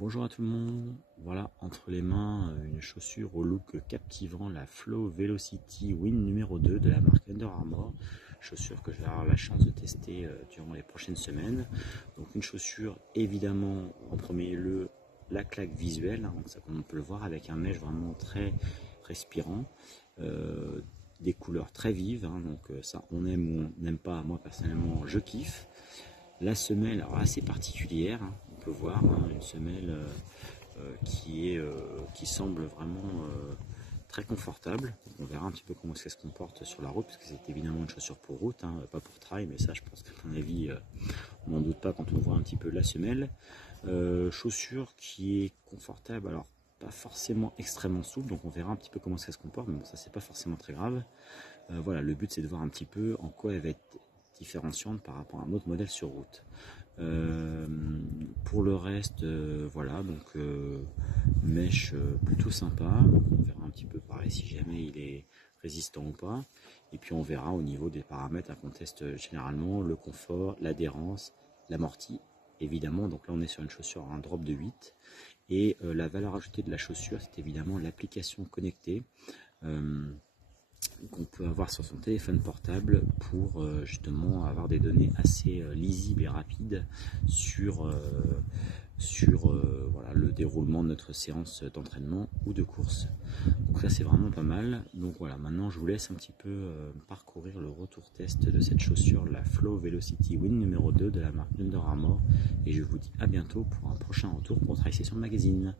Bonjour à tout le monde, voilà entre les mains une chaussure au look captivant, la Flow Velocity Win numéro 2 de la marque Under Armour, chaussure que je vais avoir la chance de tester durant les prochaines semaines. Donc une chaussure évidemment en premier lieu la claque visuelle, hein, ça comme on peut le voir avec un mesh vraiment très respirant, des couleurs très vives, hein, donc ça on aime ou on n'aime pas, moi personnellement je kiffe. La semelle alors, assez particulière, hein, on peut voir hein, une semelle qui semble vraiment très confortable. Donc on verra un petit peu comment ça se comporte sur la route, parce que c'est évidemment une chaussure pour route, hein, pas pour trail, mais ça je pense qu'à mon avis on n'en doute pas quand on voit un petit peu la semelle. Chaussure qui est confortable, alors pas forcément extrêmement souple, donc on verra un petit peu comment ça se comporte, mais bon ça c'est pas forcément très grave. Voilà, le but c'est de voir un petit peu en quoi elle va être différenciante par rapport à un autre modèle sur route. Pour le reste, voilà, donc mèche plutôt sympa. Donc on verra un petit peu pareil si jamais il est résistant ou pas. Et puis on verra au niveau des paramètres qu'on teste généralement, le confort, l'adhérence, l'amorti, évidemment. Donc là on est sur une chaussure à un drop de 8. Et la valeur ajoutée de la chaussure, c'est évidemment l'application connectée. Qu'on peut avoir sur son téléphone portable pour justement avoir des données assez lisibles et rapides sur voilà, le déroulement de notre séance d'entraînement ou de course. Donc ça c'est vraiment pas mal. Donc voilà, maintenant je vous laisse un petit peu parcourir le retour test de cette chaussure, la Flow Velocity Win numéro 2 de la marque Under Armour, et je vous dis à bientôt pour un prochain retour pour Trail Session Magazine.